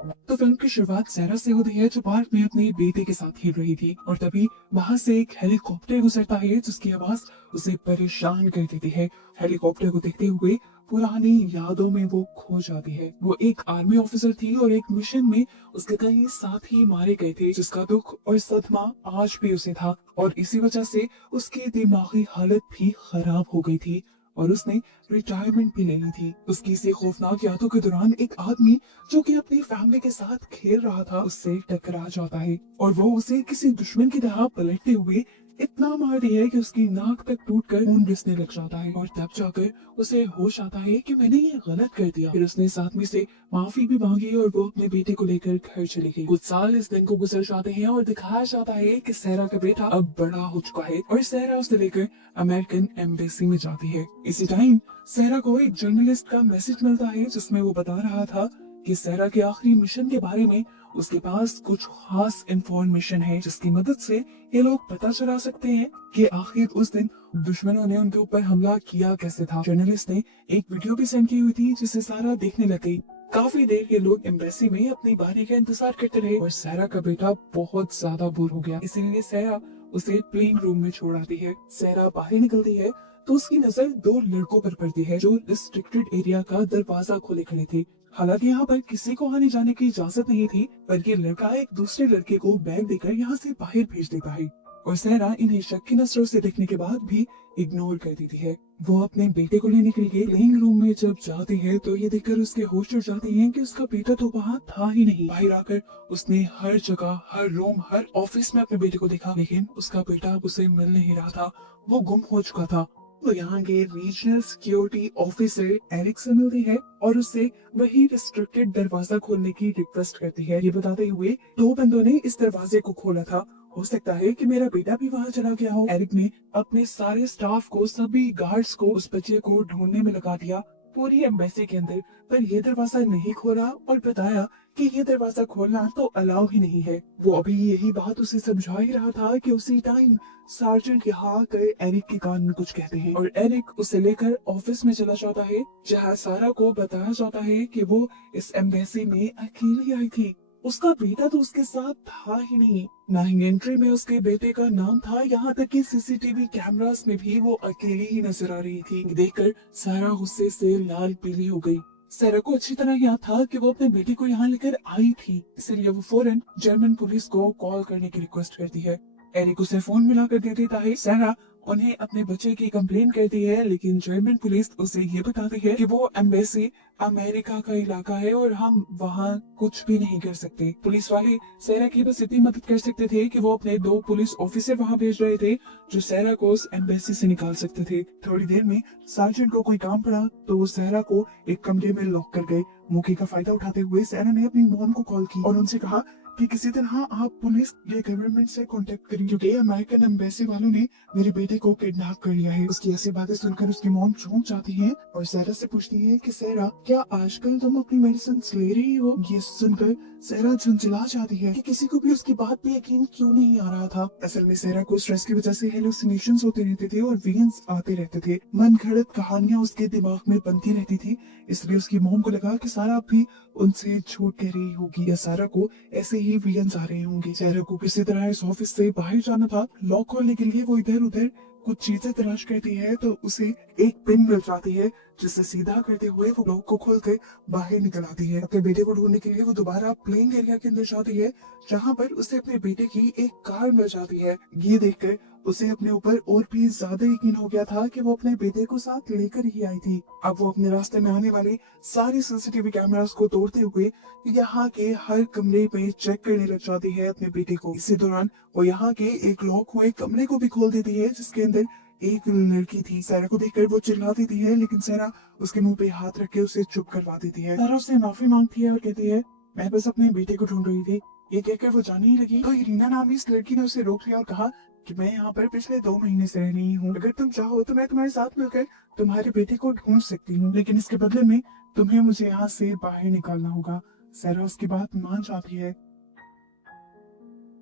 तो फिल्म की शुरुआत सैरा से होती है जो पार्क में अपने बेटे के साथ खेल रही थी और तभी वहां से एक हेलीकॉप्टर गुजरता है जिसकी आवाज उसे परेशान कर देती है। हेलीकॉप्टर को देखते हुए पुरानी यादों में वो खो जाती है। वो एक आर्मी ऑफिसर थी और एक मिशन में उसके कई साथी मारे गए थे जिसका दुख और सदमा आज भी उसे था और इसी वजह से उसकी दिमागी हालत भी खराब हो गई थी और उसने रिटायरमेंट भी ले ली थी। उसकी इसी खौफनाक यादों के दौरान एक आदमी जो कि अपनी फैमिली के साथ खेल रहा था उससे टकरा जाता है और वो उसे किसी दुश्मन की तरह पलटते हुए इतना मार दिया है कि उसकी नाक तक टूटकर खून रिसने लग जाता है और तब जाकर उसे होश आता है कि मैंने ये गलत कर दिया। फिर उसने इस आदमी से माफी भी मांगी और वो अपने बेटे को लेकर घर चली गई। कुछ साल इस दिन को गुजर जाते हैं और दिखाया जाता है कि सहरा का बेटा अब बड़ा हो चुका है और सहरा उसे लेकर अमेरिकन एम्बेसी में जाती है। इसी टाइम सहरा को एक जर्नलिस्ट का मैसेज मिलता है जिसमें वो बता रहा था कि सहरा के आखिरी मिशन के बारे में उसके पास कुछ खास इंफॉर्मेशन है जिसकी मदद से ये लोग पता चला सकते हैं कि आखिर उस दिन दुश्मनों ने उनके ऊपर हमला किया कैसे था। जर्नलिस्ट ने एक वीडियो भी सेंड की हुई थी जिसे सारा देखने लग गई। काफी देर ये लोग एम्बेसी में अपनी बारी का इंतजार करते रहे और सहरा का बेटा बहुत ज्यादा बोर हो गया, इसीलिए सहरा उसे प्लेइंग रूम में छोड़ आती है। सहरा बाहर निकलती है तो उसकी नजर दो लड़कों पर पड़ती है जो रिस्ट्रिक्टेड एरिया का दरवाजा खोले खड़े थे। हालांकि यहाँ पर किसी को आने जाने की इजाजत नहीं थी पर ये लड़का एक दूसरे लड़के को बैग देकर यहाँ से बाहर भेज देता है और सहरा इन्हें शक की नजरों से देखने के बाद भी इग्नोर कर देती है। वो अपने बेटे को लेने के लिए प्लेइंग रूम में जब जाती है तो ये देखकर उसके होश उड़ जाते हैं कि उसका बेटा तो वहाँ था ही नहीं। बाहर आकर उसने हर जगह, हर रूम, हर ऑफिस में अपने बेटे को देखा लेकिन उसका बेटा उसे मिल नहीं रहा था, वो गुम हो चुका था। तो यहाँ के रीजनल सिक्योरिटी ऑफिसर एरिक से मिलती है और उससे वही रिस्ट्रिक्टेड दरवाजा खोलने की रिक्वेस्ट करती है, ये बताते हुए दो बंदों ने इस दरवाजे को खोला था, हो सकता है कि मेरा बेटा भी वहां चला गया हो। एरिक ने अपने सारे स्टाफ को, सभी गार्ड्स को उस बच्चे को ढूंढने में लगा दिया पूरी एम्बेसी के अंदर, पर यह दरवाजा नहीं खोला और बताया कि ये दरवाजा खोलना तो अलाउ ही नहीं है। वो अभी यही बात उसे समझा ही रहा था कि उसी टाइम सार्जेंट यहाँ आकर एरिक के कान में कुछ कहते हैं और एरिक उसे लेकर ऑफिस में चला जाता है जहाँ सारा को बताया जाता है कि वो इस एम्बेसी में अकेली आई थी। उसका बेटा तो उसके साथ था ही नहीं, ना ही एंट्री में उसके बेटे का नाम था, यहाँ तक कि सीसीटीवी कैमरास में भी वो अकेली ही नजर आ रही थी। देखकर सारा गुस्से से लाल पीली हो गई। सारा को अच्छी तरह याद था कि वो अपने बेटे को यहाँ लेकर आई थी, इसलिए वो फौरन जर्मन पुलिस को कॉल करने की रिक्वेस्ट करती है। एरिक उसे फोन मिलाकर दे देता है। सारा उन्हें अपने बच्चे की कंप्लेन करती है लेकिन जर्मन पुलिस उसे ये बताती है कि वो एम्बेसी अमेरिका का इलाका है और हम वहाँ कुछ भी नहीं कर सकते। पुलिस वाले सैरा की बस इतनी मदद कर सकते थे कि वो अपने दो पुलिस ऑफिसर वहाँ भेज रहे थे जो सैरा को उस एम्बेसी से निकाल सकते थे। थोड़ी देर में सार्जेंट को कोई काम पड़ा तो वो सैरा को एक कमरे में लॉक कर गए। मौके का फायदा उठाते हुए सैरा ने अपनी मॉम को कॉल की और उनसे कहा कि किसी तरह आप पुलिस या गवर्नमेंट से कांटेक्ट करें क्योंकि अमेरिकन एम्बेसी वालों ने मेरे बेटे को किडनैप कर लिया है। उसकी ऐसी बातें सुनकर उसकी मॉम चौंक जाती है और सैरा से पूछती है कि सैरा क्या आजकल तुम अपनी मेडिसिन ले रही हो। ये सुनकर सैरा झुंझला जाती है कि किसी को भी उसकी बात पे यकीन क्यों नहीं आ रहा था। असल में सैरा को स्ट्रेस की वजह से हेलुसिनेशंस होते रहते थे और विजन्स आते रहते थे, मन घड़त कहानियां उसके दिमाग में बनती रहती थी। इसलिए उसकी मॉम को लगा कि सारा भी उनसे झूठ कह रही होगी या सारा को ऐसे ही विजन्स आ रहे होंगे। सैरा को किसी तरह इस ऑफिस से बाहर जाना था। लॉक खोलने के लिए वो इधर उधर कुछ चीजें तलाश करती है तो उसे एक पिन मिल जाती है जिसे सीधा करते हुए वो लॉक को खोलकर बाहर निकल आती है। अपने बेटे को ढूंढने के लिए वो दोबारा प्लेइंग एरिया के अंदर जाती है जहाँ पर उसे अपने बेटे की एक कार मिल जाती है। ये देखकर उसे अपने ऊपर और भी ज्यादा यकीन हो गया था कि वो अपने बेटे को साथ लेकर ही आई थी। अब वो अपने रास्ते में आने वाले सारे सीसीटीवी कैमरास को तोड़ते हुए यहाँ के हर कमरे में चेक करने लग जाती है अपने बेटे को। इसी दौरान वो यहाँ के एक लॉक हुए कमरे को भी खोल देती है जिसके अंदर एक लड़की थी। सारा को देखकर वो चिल्ला देती है लेकिन सारा उसके मुंह पे हाथ रख के उसे चुप करवा देती है। सारा उससे माफी मांगती है और कहती है मैं बस अपने बेटे को ढूंढ रही थी। ये कहकर वो जाने ही लगी तो इरीना नामी इस लड़की ने उसे रोक लिया और कहा कि मैं यहाँ पर पिछले 2 महीने से रह रही हूँ, अगर तुम चाहो तो मैं तुम्हारे साथ मिलकर तुम्हारे बेटे को ढूंढ सकती हूँ, लेकिन इसके बदले में तुम्हें मुझे यहाँ से बाहर निकालना होगा। सारा उसकी बात मान जाती है।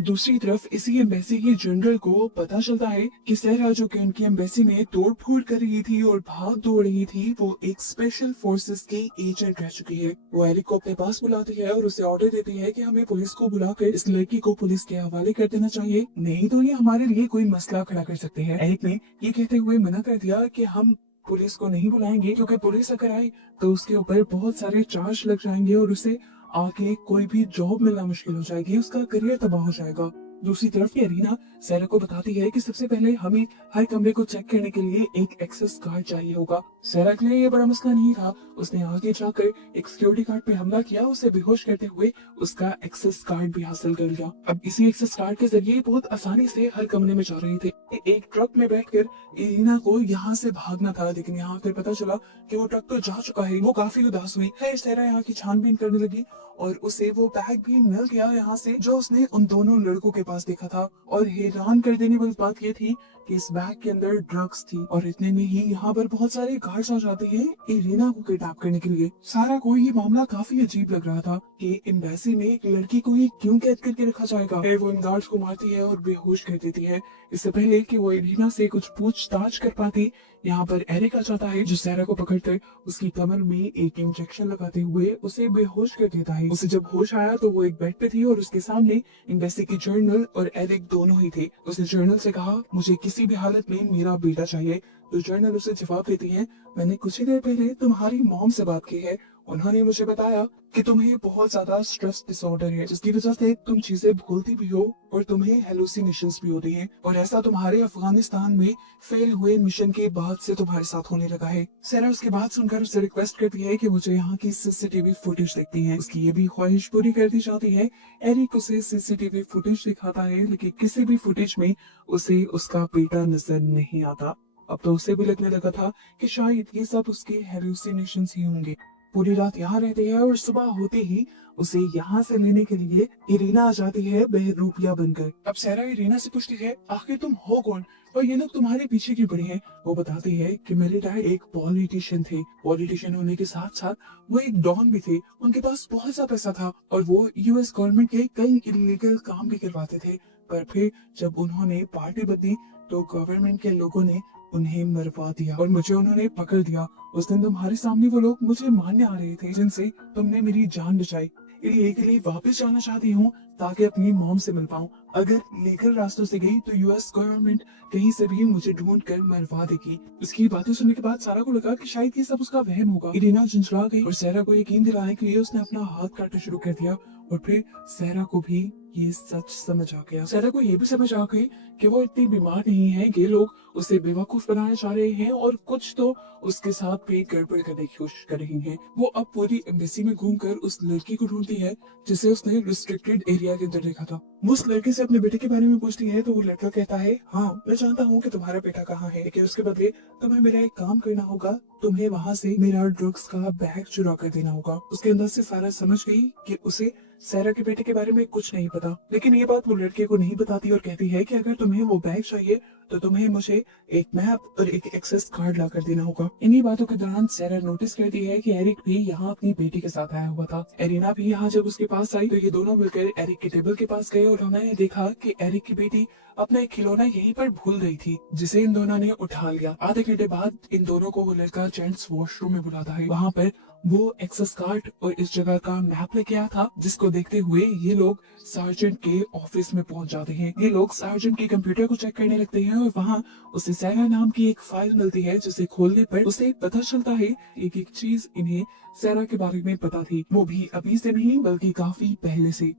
दूसरी तरफ इसी एम्बेसी के जनरल को पता चलता है कि सहरा जो कि उनकी एम्बेसी में तोड़ फोड़ कर रही थी और भाग दौड़ रही थी, वो एक स्पेशल फोर्सेस की एजेंट रह चुकी है। वो एरिक को अपने पास बुलाती है और उसे ऑर्डर देती है कि हमें पुलिस को बुलाकर इस लड़की को पुलिस के हवाले कर देना चाहिए, नहीं तो ये हमारे लिए कोई मसला खड़ा कर सकते हैं। एरिक ने ये कहते हुए मना कर दिया कि हम पुलिस को नहीं बुलाएंगे, क्योंकि पुलिस अगर आई तो उसके ऊपर बहुत सारे चार्ज लग जाएंगे और उसे आगे कोई भी जॉब मिलना मुश्किल हो जाएगी, उसका करियर तबाह हो जाएगा। दूसरी तरफ एरिना सैरा को बताती है कि सबसे पहले हमें हर कमरे को चेक करने के लिए एक एक्सेस कार्ड चाहिए होगा। सैरा के लिए ये बड़ा मसला नहीं था, उसने आगे जाकर एक सिक्योरिटी गार्ड पे हमला किया, उसे बेहोश करते हुए उसका एक्सेस कार्ड भी हासिल कर लिया। अब इसी एक्सेस कार्ड के जरिए बहुत आसानी से हर कमरे में जा रहे थे। एक ट्रक में बैठकर एरिना को यहाँ से भागना था, लेकिन यहाँ फिर पता चला कि वो ट्रक तो जा चुका है। वो काफी उदास हुई। खैर सैरा यहाँ की छानबीन करने लगी और उसे वो बैग भी मिल गया यहाँ से, जो उसने उन दोनों लड़कों के पास देखा था। और हैरान कर देने वाली बात ये थी कि इस बैग के अंदर ड्रग्स थी। और इतने में ही यहाँ पर बहुत सारे गार्ड्स आ जाते हैं इरीना को किडनैप करने के लिए। सारा को ये मामला काफी अजीब लग रहा था कि एम्बेसी में एक लड़की को ये क्यों कैद करके रखा जाएगा। फिर वो इन गार्ड्स को मारती है और बेहोश कर देती है। इससे पहले कि वो इरीना से कुछ पूछताछ कर पाती, यहाँ पर एरिक आ जाता है, जो सैरा को पकड़कर उसकी कमर में एक इंजेक्शन लगाते हुए उसे बेहोश कर देता है। उसे जब होश आया तो वो एक बेड पे थी और उसके सामने एम्बेसी की जर्नल और एरिक दोनों ही थे। उसने जर्नल से कहा, मुझे किसी भी हालत में मेरा बेटा चाहिए। तो जर्नल उसे जवाब देती है, मैंने कुछ ही देर पहले तुम्हारी मॉम से बात की है, उन्होंने मुझे बताया कि तुम्हें बहुत ज्यादा स्ट्रेस डिसऑर्डर है, जिसकी वजह से तुम चीजें भूलती भी हो और तुम्हें हेलुसिनेशंस भी होती हैं, और ऐसा तुम्हारे अफगानिस्तान में फेल हुए मिशन के बाद से तुम्हारे साथ होने लगा है। सैरा उसकी बात सुनकर उससे रिक्वेस्ट करती है कि मुझे यहाँ की सीसीटीवी फुटेज देखती है। उसकी ये भी ख्वाहिश पूरी कर दी जाती है। एरिक उसे सीसीटीवी फुटेज दिखाता है, लेकिन किसी भी फुटेज में उसे उसका बेटा नजर नहीं आता। अब तो उसे भी लगने लगा था कि शायद ये सब उसके हेलुसिनेशंस ही होंगे। पूरी रात यहाँ रहते हैं और सुबह होते ही उसे यहाँ से लेने के लिए इरीना आ जाती है बहरूपिया बनकर। अब सैरा इरीना से पूछती है, आखिर तुम हो कौन और ये लोग तुम्हारे पीछे क्यों पड़े हैं। वो बताती है कि मेरे डैड एक पॉलिटिशियन थे। पॉलिटिशियन होने के साथ साथ वो एक डॉन भी थे। उनके पास बहुत सा पैसा था और वो यूएस गवर्नमेंट के कई इलीगल काम भी करवाते थे। पर फिर जब उन्होंने पार्टी बदली तो गवर्नमेंट के लोगों ने उन्हें मरवा दिया और मुझे उन्होंने पकड़ दिया। उस दिन तुम्हारे सामने वो लोग मुझे मारने आ रहे थे, जिनसे तुमने मेरी जान बचाई। इलीगली वापस जाना चाहती हूँ ताकि अपनी मॉम से मिल पाऊँ। अगर लीगल रास्तों से गई तो यूएस गवर्नमेंट कहीं से भी मुझे ढूंढ कर मरवा देगी। इसकी बातें सुनने के बाद सारा को लगा कि शायद ये सब उसका वहम होगा। इरीना झुंझला गई और सैरा को यकीन दिलाने के लिए उसने अपना हाथ काटना शुरू कर दिया और फिर सैरा को भी ये सच समझ आ गया। सैरा को ये भी समझ आ गई कि वो इतनी बीमार नहीं है, ये लोग उसे बेवकूफ बनाना चाह रहे हैं और कुछ तो उसके साथ भी गड़बड़ करने की कोशिश कर रही हैं। वो अब पूरी एम्बेसी में घूमकर उस लड़की को ढूंढती है जिसे उसने रिस्ट्रिक्टेड एरिया के अंदर देखा था। वो उस लड़के से अपने बेटे के बारे में पूछती है तो वो लड़का कहता है, हाँ मैं जानता हूँ कि तुम्हारा बेटा कहाँ है, लेकिन उसके बदले तुम्हें मेरा एक काम करना होगा, तुम्हें वहाँ से मेरा ड्रग्स का बैग चुरा कर देना होगा। उसके अंदर से सारा समझ गई कि उसे सैरा के बेटे के बारे में कुछ नहीं पता, लेकिन ये बात वो लड़के को नहीं बताती और कहती है कि अगर तुम्हें वो बैग चाहिए तो तुम्हें मुझे एक मैप और एक एक्सेस कार्ड ला कर देना होगा। इन्हीं बातों के दौरान सैरा नोटिस करती है कि एरिक भी यहाँ अपनी बेटी के साथ आया हुआ था। एरिना भी यहाँ जब उसके पास आई तो ये दोनों मिलकर एरिक के टेबल के पास गए और उन्होंने देखा कि एरिक की बेटी अपना एक खिलौना यहीं पर भूल गई थी, जिसे इन दोनों ने उठा लिया। आधे घंटे बाद इन दोनों को वो लड़का जेंट्स वॉशरूम में बुलाता है। वहाँ पर वो एक्सेस कार्ड और इस जगह का मैप लेके आया था, जिसको देखते हुए ये लोग सार्जेंट के ऑफिस में पहुंच जाते हैं। ये लोग सार्जेंट के कंप्यूटर को चेक करने लगते हैं और वहाँ उसे सैरा नाम की एक फाइल मिलती है, जिसे खोलने पर उसे पता चलता है एक एक चीज इन्हें सैरा के बारे में पता थी, वो भी अभी से नहीं बल्कि काफी पहले से।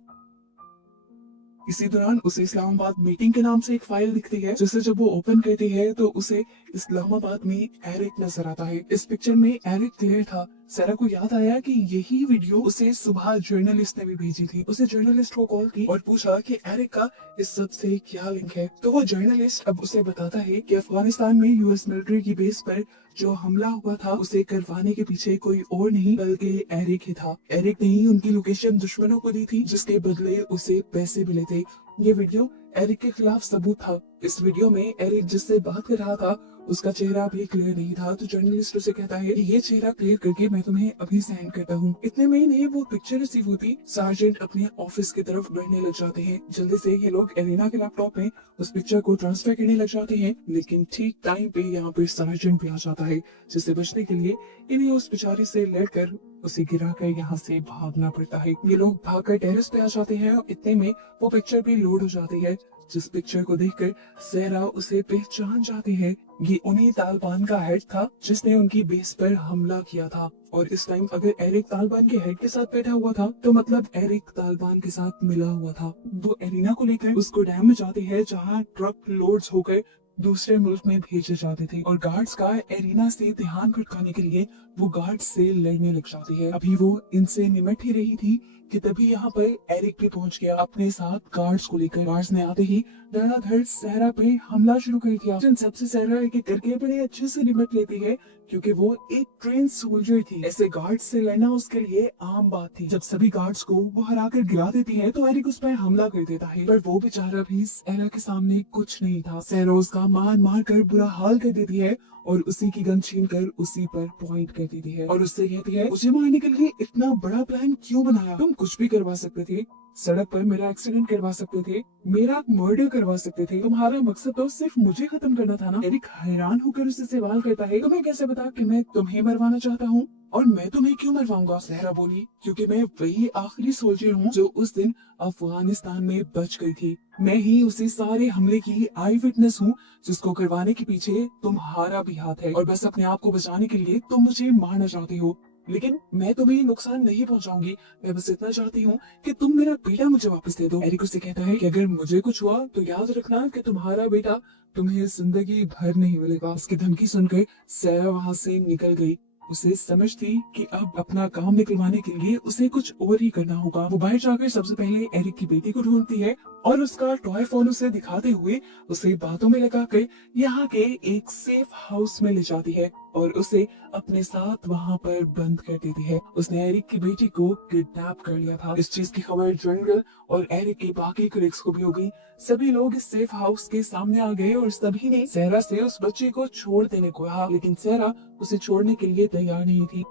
इसी दौरान उसे इस्लामाबाद मीटिंग के नाम से एक फाइल दिखती है, जिसे जब वो ओपन करती है तो उसे इस्लामाबाद में एरिक नजर आता है। इस पिक्चर में एरिक क्लियर था। सैरा को याद आया कि यही वीडियो उसे सुबह जर्नलिस्ट ने भी भेजी थी। उसे जर्नलिस्ट को कॉल की और पूछा कि एरिक का इस सब से क्या लिंक है। तो वो जर्नलिस्ट अब उसे बताता है कि अफगानिस्तान में यूएस मिलिट्री की बेस पर जो हमला हुआ था उसे करवाने के पीछे कोई और नहीं बल्कि एरिक ही था। एरिक ने ही उनकी लोकेशन दुश्मनों को दी थी, जिसके बदले उसे पैसे मिले थे। ये वीडियो एरिक के खिलाफ सबूत था। इस वीडियो में एरिक जिससे बात कर रहा था उसका चेहरा भी क्लियर नहीं था। तो जर्नलिस्ट उसे कहता है कि ये चेहरा क्लियर करके मैं तुम्हें अभी सेंड करता हूँ। इतने में ही नहीं वो पिक्चर रिसीव होती, सार्जेंट अपने ऑफिस की तरफ बढ़ने लग जाते हैं। जल्दी से ये लोग एरिना के लैपटॉप में उस पिक्चर को ट्रांसफर करने लग जाते हैं, लेकिन ठीक टाइम पे यहाँ पे सार्जेंट भी आ जाता है, जिससे बचने के लिए इन्हें उस बेचारी से लड़कर उसे गिरा कर यहाँ से भागना पड़ता है। ये लोग भागकर टेरेस पे आ जाते हैं और इतने में वो पिक्चर भी लोड हो जाती है, जिस पिक्चर को देखकर सहरा उसे पहचान जाती है। ये उन्हीं तालिबान का हेड था जिसने उनकी बेस पर हमला किया था। और इस टाइम अगर एरिक तालिबान के हेड के साथ बैठा हुआ था तो मतलब एरिक तालिबान के साथ मिला हुआ था। वो एरिना को लेकर उस गोदाम में जाती है जहाँ ट्रक लोड्स होकर दूसरे मुल्क में भेजे जाते थे, और गार्ड्स का एरिना से ध्यान भटकाने के लिए वो गार्ड्स से लड़ने लग जाती है। अभी वो इनसे निमट ही रही थी कि तभी यहाँ पर एरिक भी पहुंच गया अपने साथ गार्ड्स को लेकर। गार्ड्स ने आते ही धड़ाधड़ सहरा पे हमला शुरू कर दिया। जिन सबसे सहरा एक एक करके बड़े अच्छे से निपट लेती है, क्योंकि वो एक ट्रेन सोल्जर थी। ऐसे गार्ड्स से लड़ना उसके लिए आम बात थी। जब सभी गार्ड्स को वो हराकर गिरा देती है तो एरिक उस पर हमला कर देता है, पर वो बेचारा भी सहरा के सामने कुछ नहीं था। सहरा उसका मार मार कर बुरा हाल कर देती है और उसी की गन छीन कर उसी पर पॉइंट कर देती है और उससे कहती है, मुझे मारने के लिए इतना बड़ा प्लान क्यों बनाया? तुम कुछ भी करवा सकते थे, सड़क पर मेरा एक्सीडेंट करवा सकते थे, मेरा मर्डर करवा सकते थे, तुम्हारा मकसद तो सिर्फ मुझे खत्म करना था ना? एरिक हैरान होकर उससे सवाल करता है, तुम्हें कैसे पता कि मैं तुम्हें मरवाना चाहता हूँ? और मैं तुम्हें क्यों मरवाऊंगा? सहरा बोली, क्योंकि मैं वही आखिरी सोल्जर हूँ जो उस दिन अफगानिस्तान में बच गई थी। मैं ही उसी सारे हमले की आई विटनेस हूँ जिसको करवाने के पीछे तुम्हारा भी हाथ है, और बस अपने आप को बचाने के लिए तुम मुझे मारना चाहती हो, लेकिन मैं तुम्हें नुकसान नहीं पहुंचाऊंगी। मैं बस इतना चाहती हूँ कि तुम मेरा बेटा मुझे वापस दे दो। एरिक उससे कहता है कि अगर मुझे कुछ हुआ तो याद रखना कि तुम्हारा बेटा तुम्हें जिंदगी भर नहीं मिलेगा। उसकी धमकी सुनकर सहरा वहाँ से निकल गई। उसे समझ थी कि अब अपना काम निकलवाने के लिए उसे कुछ और ही करना होगा। वो बाहर जाकर सबसे पहले एरिक की बेटी को ढूंढती है और उसका टॉय फोन उसे दिखाते हुए उसे बातों में लगाकर यहाँ के एक सेफ हाउस में ले जाती है और उसे अपने साथ वहाँ पर बंद कर देती है। उसने एरिक की बेटी को किडनैप कर लिया था। इस चीज की खबर जनरल और एरिक के बाकी कलीग्स को भी हो गई। सभी लोग इस सेफ हाउस के सामने आ गए और सभी ने सहरा से उस बच्चे को छोड़ देने को कहा, लेकिन सहरा उसे छोड़ने के लिए तैयार नहीं थी।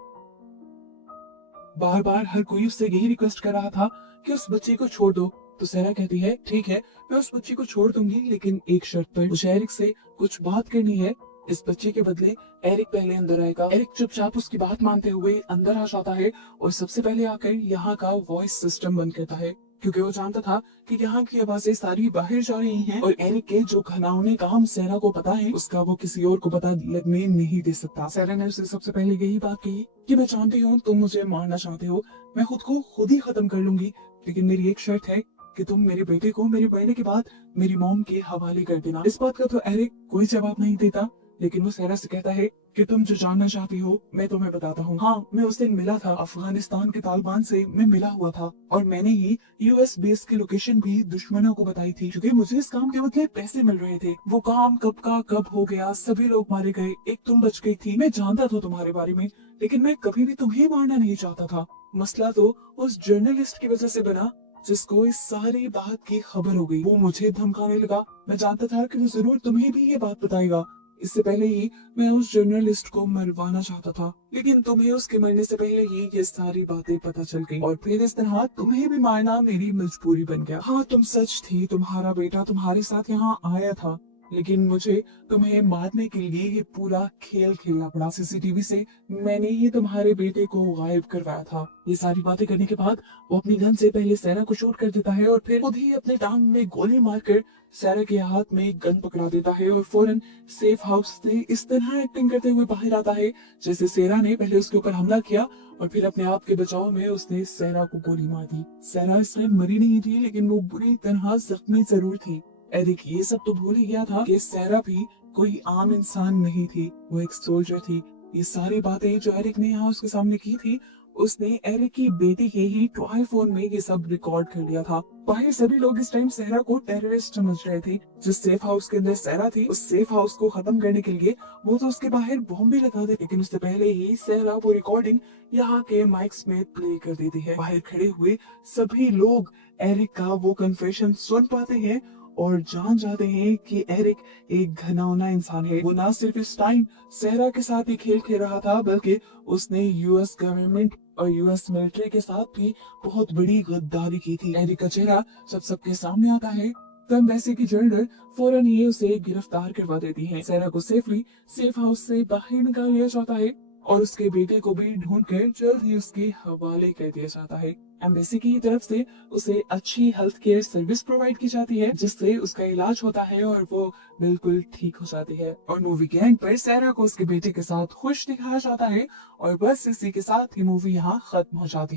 बार बार हर कोई उससे यही रिक्वेस्ट कर रहा था कि उस बच्चे को छोड़ दो। तो सहरा कहती है, ठीक है, मैं उस बच्चे को छोड़ दूंगी, लेकिन एक शर्त पर। मुझे एरिक से कुछ बात करनी है। इस बच्चे के बदले एरिक पहले अंदर आएगा। एरिक चुपचाप उसकी बात मानते हुए अंदर आ जाता है और सबसे पहले आकर यहाँ का वॉइस सिस्टम बंद करता है, क्योंकि वो जानता था कि यहाँ की आवाजें सारी बाहर जा रही हैं और एरिक के जो घिनौने काम सहरा को पता है उसका वो किसी और को पता लगने नहीं दे सकता। सहरा ने उसे सबसे पहले यही बात कही कि मैं जानती हूँ तुम मुझे मारना चाहते हो, मैं खुद को खुद ही खत्म कर लूंगी, लेकिन मेरी एक शर्त है कि तुम मेरे बेटे को मेरे मरने के बाद मेरी मॉम के हवाले कर देना। इस बात का तो एरिक कोई जवाब नहीं देता, लेकिन वो सहरा से कहता है कि तुम जो जानना चाहती हो मैं तुम्हें बताता हूँ। हाँ, मैं उस दिन मिला था अफगानिस्तान के तालिबान से, मैं मिला हुआ था और मैंने ही यूएस बेस की लोकेशन भी दुश्मनों को बताई थी, क्योंकि मुझे इस काम के बदले पैसे मिल रहे थे। वो काम कब का कब हो गया, सभी लोग मारे गए, एक तुम बच गई थी। मैं जानता था तुम्हारे बारे में, लेकिन मैं कभी भी तुम्हें मारना नहीं चाहता था। मसला तो उस जर्नलिस्ट की वजह से बना जिसको इस सारी बात की खबर हो गई। वो मुझे धमकाने लगा। मैं जानता था कि वो जरूर तुम्हें भी ये बात बताएगा। इससे पहले ही मैं उस जर्नलिस्ट को मरवाना चाहता था, लेकिन तुम्हें उसके मरने से पहले ही ये सारी बातें पता चल गई और फिर इस तरह तुम्हें भी मारना मेरी मजबूरी बन गया। हाँ, तुम सच थी, तुम्हारा बेटा तुम्हारे साथ यहाँ आया था, लेकिन मुझे तुम्हें मारने के लिए ये पूरा खेल खेलना पड़ा। सीसीटीवी से मैंने ही तुम्हारे बेटे को गायब करवाया था। ये सारी बातें करने के बाद वो अपनी गन से पहले सहरा को शूट कर देता है और फिर खुद ही अपने टांग में गोली मारकर सहरा के हाथ में गन पकड़ा देता है और फौरन सेफ हाउस से इस तरह एक्टिंग करते हुए बाहर आता है जैसे सहरा ने पहले उसके ऊपर हमला किया और फिर अपने आप के बचाव में उसने सहरा को गोली मार दी। सहरा इस टाइम मरी नहीं थी, लेकिन वो बुरी तरह जख्मी जरूर थी। एरिक ये सब तो भूल ही गया था कि सहरा भी कोई आम इंसान नहीं थी, वो एक सोल्जर थी। ये सारी बातें जो एरिक ने यहाँ उसके सामने की थी, उसने एरिक की बेटी के ही टॉय फोन में ये सब रिकॉर्ड कर लिया था। बाहर सभी लोग इस टाइम सहरा को टेररिस्ट समझ रहे थे। जिस सेफ हाउस के अंदर सहरा थी, उस सेफ हाउस को खत्म करने के लिए वो तो उसके बाहर बॉम्ब भी लगा दे, लेकिन उससे पहले ही सहरा वो रिकॉर्डिंग यहाँ के माइक्स में प्ले कर देती है। बाहर खड़े हुए सभी लोग एरिक का वो कन्फेशन सुन पाते हैं और जान जाते हैं कि एरिक एक घिनौना इंसान है। वो ना सिर्फ इस टाइम सेरा के साथ ही खेल खेल रहा था, बल्कि उसने यूएस गवर्नमेंट और यूएस मिलिट्री के साथ भी बहुत बड़ी गद्दारी की थी। एरिक का चेहरा जब सबके सामने आता है, तब वैसे की जनरल फौरन ही उसे गिरफ्तार करवा देती है। सेरा को सेफली सेफ हाउस से बाहर निकाल लिया जाता है और उसके बेटे को भी ढूंढकर जल्द ही उसके हवाले कर दिया जाता है। एम्बेसी की तरफ से उसे अच्छी हेल्थ केयर सर्विस प्रोवाइड की जाती है, जिससे उसका इलाज होता है और वो बिल्कुल ठीक हो जाती है। और मूवी के एंड पर सैरा को उसके बेटे के साथ खुश दिखाया जाता है और बस इसी के साथ ही मूवी यहाँ खत्म हो जाती है।